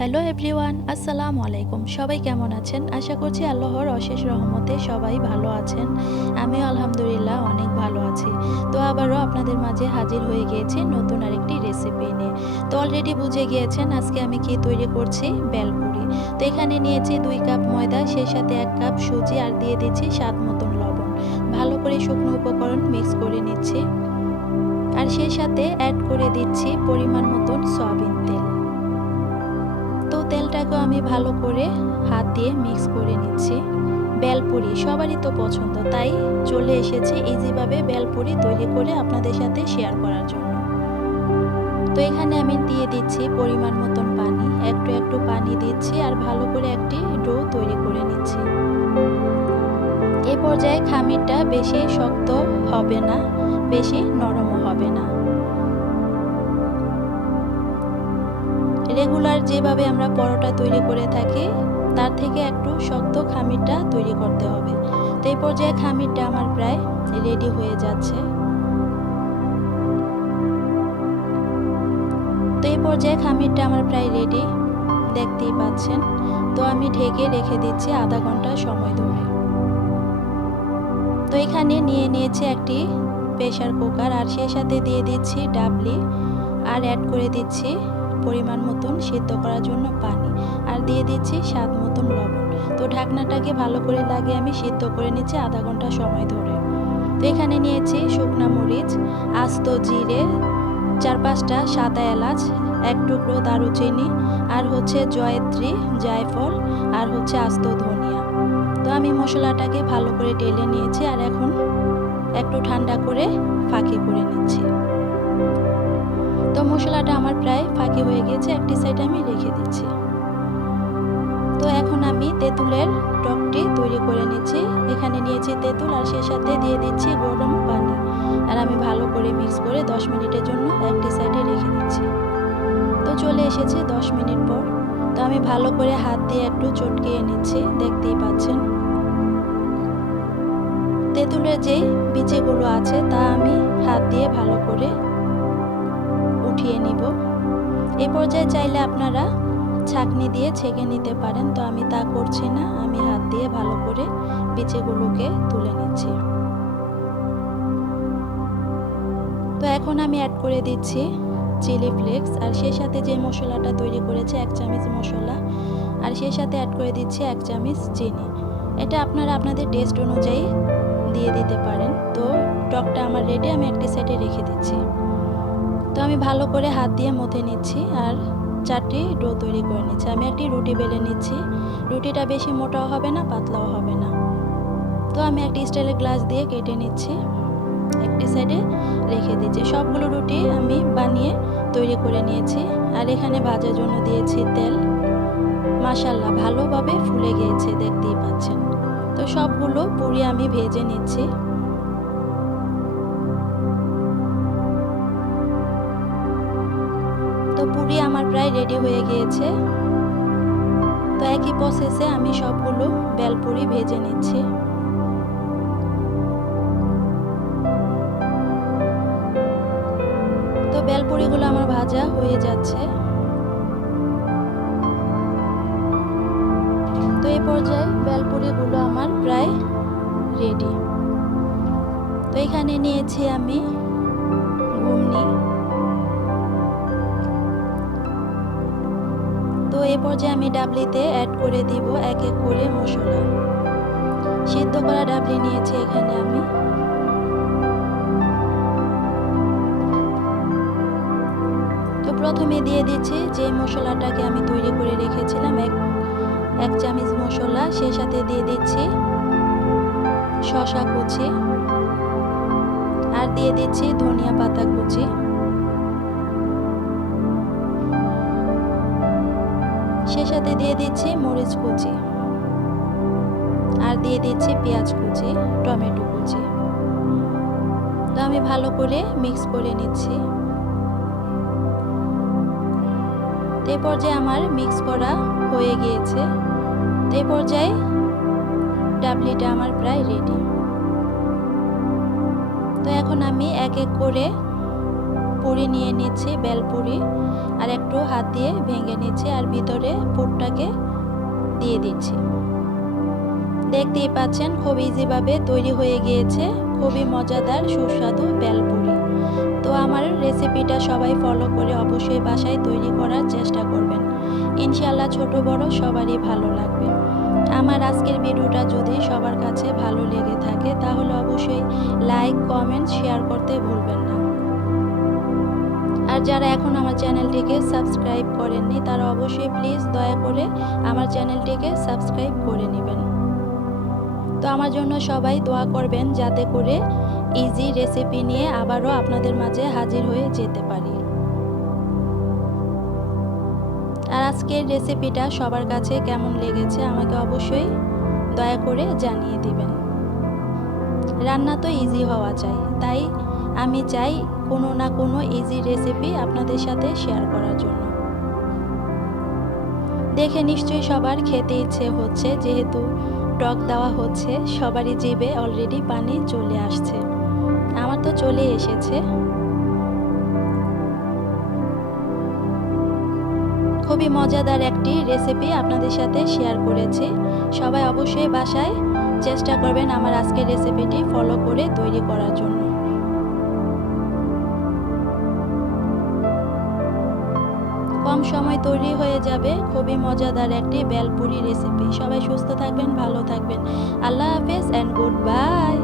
Hello everyone, আসসালামু আলাইকুম। সবাই কেমন আছেন? আশা করছি আল্লাহর অশেষ রহমতে সবাই ভালো আছেন। আমিও আলহামদুলিল্লাহ অনেক ভালো আছি। তো আবারও আপনাদের মাঝে হাজির হয়ে গিয়েছি নতুন আরেকটি রেসিপি নিয়ে। তো অলরেডি বুঝে গিয়েছেন আজকে আমি কি তৈরি করছি, বেলপুরি। তো এখানে নিয়েছি 2 কাপ ময়দা, সেই সাথে 1 কাপ সুজি আর দিয়ে দিচ্ছি স্বাদ মতন লবণ। ভালো করে শুকনো উপকরণ মিক্স করে নিচ্ছি। আর সেই সাথে অ্যাড করে দিচ্ছি পরিমাণ মতন সয়াবিন তেল। তো তেলটাকেও আমি ভালো করে হাত দিয়ে মিক্স করে নিচ্ছি। বেলপুরি সবারই তো পছন্দ, তাই চলে এসেছি ইজিভাবে বেলপুরি তৈরি করে আপনাদের সাথে শেয়ার করার জন্য। তো এখানে আমি দিয়ে দিচ্ছি পরিমাণ মতন পানি, একটু একটু পানি দিচ্ছি আর ভালো করে একটি ডো তৈরি করে নিচ্ছি। এই পর্যায়ে খামিরটা বেশি শক্ত হবে না, বেশি নরমও হবে না। রেগুলার যেভাবে আমরা পরোটা তৈরি করে থাকি তার থেকে একটু শক্ত খামিরটা তৈরি করতে হবে। তো এই পর্যায়ে খামিরটা আমার প্রায় রেডি হয়ে যাচ্ছে। দেখতেই পাচ্ছেন। তো আমি ঢেকে রেখে দিচ্ছি আধা ঘন্টা সময় ধরে। তো এখানে নিয়ে নিয়েছি একটি প্রেসার কুকার আর সেই সাথে দিয়ে দিচ্ছি ডাবলি আর অ্যাড করে দিচ্ছি পরিমাণ মতন সিদ্ধ করার জন্য পানি আর দিয়ে দিচ্ছি স্বাদ মতন লবণ। তো ঢাকনাটাকে ভালো করে লাগিয়ে আমি সিদ্ধ করে নিচ্ছি আধা ঘন্টা সময় ধরে। তো এখানে নিয়েছি শুকনা মরিচ, আস্ত জিরে, 4-5টা সাদা এলাচ, 1 টুকরো দারুচিনি আর হচ্ছে জয়ত্রী, জায়ফল আর হচ্ছে আস্ত ধনিয়া। তো আমি মশলাটাকে ভালো করে ঢেলে নিয়েছি আর এখন একটু ঠান্ডা করে ফাঁকি করে নিচ্ছি। তো মশলাটা আমার প্রায় ফাঁকি হয়ে গিয়েছে, একটি সাইডে আমি রেখে দিচ্ছি। তো এখন আমি তেঁতুলের টকটি তৈরি করে নিচ্ছি। এখানে নিয়েছি তেঁতুল আর সেই সাথে দিয়ে দিচ্ছি গরম পানি আর আমি ভালো করে মিক্স করে 10 মিনিটের জন্য একটি সাইডে রেখে দিচ্ছি। তো চলে এসেছে 10 মিনিট পর। তো আমি ভালো করে হাত দিয়ে একটু চটকিয়ে নিচ্ছি, দেখতেই পাচ্ছেন। তেঁতুলের যেই বীজগুলো আছে তা আমি হাত দিয়ে ভালো করে উঠিয়ে নিব। এই পর্যায়ে চাইলে আপনারা ছাঁকনি দিয়ে ছেঁকে নিতে পারেন, তো আমি তা করছি না, আমি হাত দিয়ে ভালো করে বীজগুলোকে তুলে নিচ্ছি। তো এখন আমি অ্যাড করে দিচ্ছি চিলি ফ্লেক্স আর সেই সাথে যে মশলাটা তৈরি করেছে 1 চামচ মশলা আর সেই সাথে অ্যাড করে দিচ্ছি 1 চামচ চিনি। এটা আপনারা আপনাদের টেস্ট অনুযায়ী দিয়ে দিতে পারেন। তো টকটা আমার রেডি, আমি একটি সাইডে রেখে দিচ্ছি। তো আমি ভালো করে হাত দিয়ে মথে নিচ্ছি আর 4টি ডো তৈরি করে নিচ্ছি। আমি একটি রুটি বেলে নিচ্ছি। রুটিটা বেশি মোটাও হবে না, পাতলাও হবে না। তো আমি একটি স্টিলের গ্লাস দিয়ে কেটে নিচ্ছি, একটি সাইডে রেখে দিচ্ছি। সবগুলো রুটি আমি বানিয়ে তৈরি করে নিয়েছি আর এখানে ভাজার জন্য দিয়েছি তেল। মাশাআল্লাহ ভালোভাবে ফুলে গিয়েছে, দেখতেই পাচ্ছেন। তো সবগুলো পুরি আমি ভেজে নিচ্ছি। তো পুরি আমার প্রায় রেডি হয়ে গিয়েছে। তো একই প্রসেসে আমি সবগুলো বেলপুরি ভেজে নিচ্ছি। তো বেলপুরিগুলো আমার ভাজা হয়ে যাচ্ছে। তো এই পর্যায়ে বেলপুরিগুলো আমার প্রায় রেডি। তো এখানে নিয়েছি আমি ঘুগনি। তো এই পর্যায়ে আমি ডাবলিতে অ্যাড করে দিব এক এক করে মশলা। সিদ্ধ করা ডাবলি নিয়েছি এখানে আমি। তো প্রথমে দিয়ে দিচ্ছি যে মশলাটাকে আমি তৈরি করে রেখেছিলাম, 1 চামচ মশলা, সেই সাথে দিয়ে দিচ্ছি শসা কুচি আর দিয়ে দিচ্ছি ধনিয়া পাতা কুচি। সেই সাথে দিয়ে দিচ্ছি মরিচ কুচি আর দিয়ে দিচ্ছি পেঁয়াজ কুচি, টমেটো কুচি। তো আমি ভালো করে মিক্স করে নিচ্ছি। এই পর্যায়ে আমার মিক্স করা হয়ে গিয়েছে। এই পর্যায়ে ডাবলিটা আমার প্রায় রেডি। তো এখন আমি এক এক করে পুরি নিয়ে নিচ্ছি, বেলপুরি, আর একটু হাত দিয়ে ভেঙে নিচ্ছি আর ভিতরে পুরটাকে দিয়ে দিচ্ছি। দেখতেই পাচ্ছেন খুব ইজিভাবে তৈরি হয়ে গিয়েছে খুবই মজাদার সুস্বাদু বেলপুরি। তো আমার রেসিপিটা সবাই ফলো করে অবশ্যই বাসায় তৈরি করার চেষ্টা করবেন। ইনশাআল্লাহ ছোট বড় সবারই ভালো লাগবে। আমার আজকের ভিডিওটা যদি সবার কাছে ভালো লেগে থাকে তাহলে অবশ্যই লাইক, কমেন্ট, শেয়ার করতে ভুলবেন না। আর যারা এখন আমার চ্যানেলটিকে সাবস্ক্রাইব করেননি তারা অবশ্যই প্লিজ দয়া করে আমার চ্যানেলটিকে সাবস্ক্রাইব করে নেবেন। তো আমার জন্য সবাই দোয়া করবেন যাতে করে ইজি রেসিপি নিয়ে আবারও আপনাদের মাঝে হাজির হয়ে যেতে পারি। আর আজকের রেসিপিটা সবার কাছে কেমন লেগেছে আমাকে অবশ্যই দয়া করে জানিয়ে দিবেন। রান্না তো ইজি হওয়া চাই, তাই আমি চাই কোনো না কোনো ইজি রেসিপি আপনাদের সাথে শেয়ার করার জন্য। দেখে নিশ্চয়ই সবার খেতে ইচ্ছে হচ্ছে, যেহেতু টক দেওয়া হচ্ছে সবারই জিভে অলরেডি পানি চলে আসছে। আমার তো চলে এসেছে। খুবই মজাদার একটি রেসিপি আপনাদের সাথে শেয়ার করেছি। সবাই অবশ্যই বাসায় চেষ্টা করবেন আমার আজকের রেসিপিটি ফলো করে তৈরি করার জন্য। কম সময় তৈরি হয়ে যাবে খুবই মজাদার একটি বেলপুরি রেসিপি। সবাই সুস্থ থাকবেন, ভালো থাকবেন। আল্লাহ হাফেজ অ্যান্ড গুড বাই।